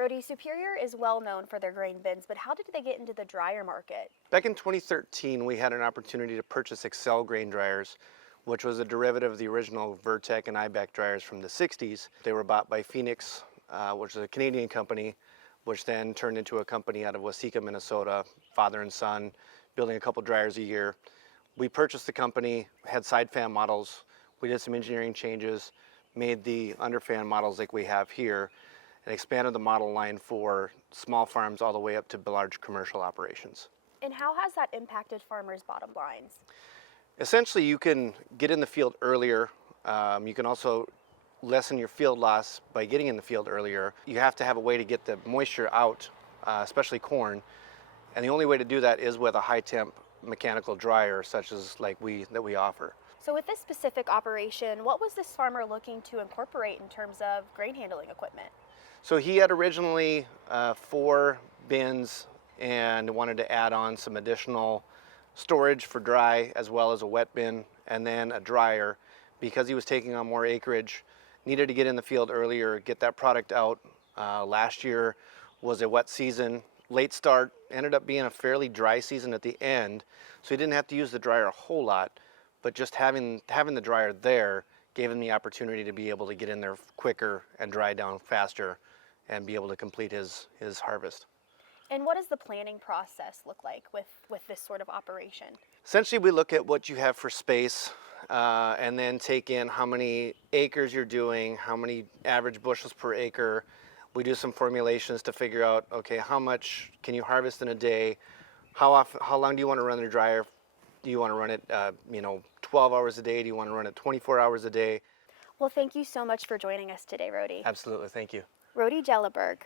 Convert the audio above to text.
Rhodey, Superior is well known for their grain bins, but how did they get into the dryer market? Back in 2013, we had an opportunity to purchase Excel grain dryers, which was a derivative of the original Vertec and IBAC dryers from the 60s. They were bought by Phoenix, which is a Canadian company, which then turned into a company out of Waseca, Minnesota, father and son, building a couple dryers a year. We purchased the company, had side fan models. We did some engineering changes, made the under fan models like we have here, and expanded the model line for small farms all the way up to large commercial operations. And how has that impacted farmers' bottom lines? Essentially, you can get in the field earlier. You can also lessen your field loss by getting in the field earlier. You have to have a way to get the moisture out, especially corn. And the only way to do that is with a high temp mechanical dryer such as that we offer. So with this specific operation, what was this farmer looking to incorporate in terms of grain handling equipment? So he had originally 4 bins and wanted to add on some additional storage for dry as well as a wet bin and then a dryer because he was taking on more acreage, needed to get in the field earlier, get that product out. Last year was a wet season, late start, ended up being a fairly dry season at the end, so he didn't have to use the dryer a whole lot, but just having the dryer there gave him the opportunity to be able to get in there quicker and dry down faster and be able to complete his harvest. And what does the planning process look like with this sort of operation? Essentially, we look at what you have for space and then take in how many acres you're doing, how many average bushels per acre. We do some formulations to figure out, okay, how much can you harvest in a day? How long do you want to run the dryer? Do you want to run it 12 hours a day? Do you want to run it 24 hours a day? Well, thank you so much for joining us today, Rhodey. Absolutely, thank you. Rhodey Jelleberg.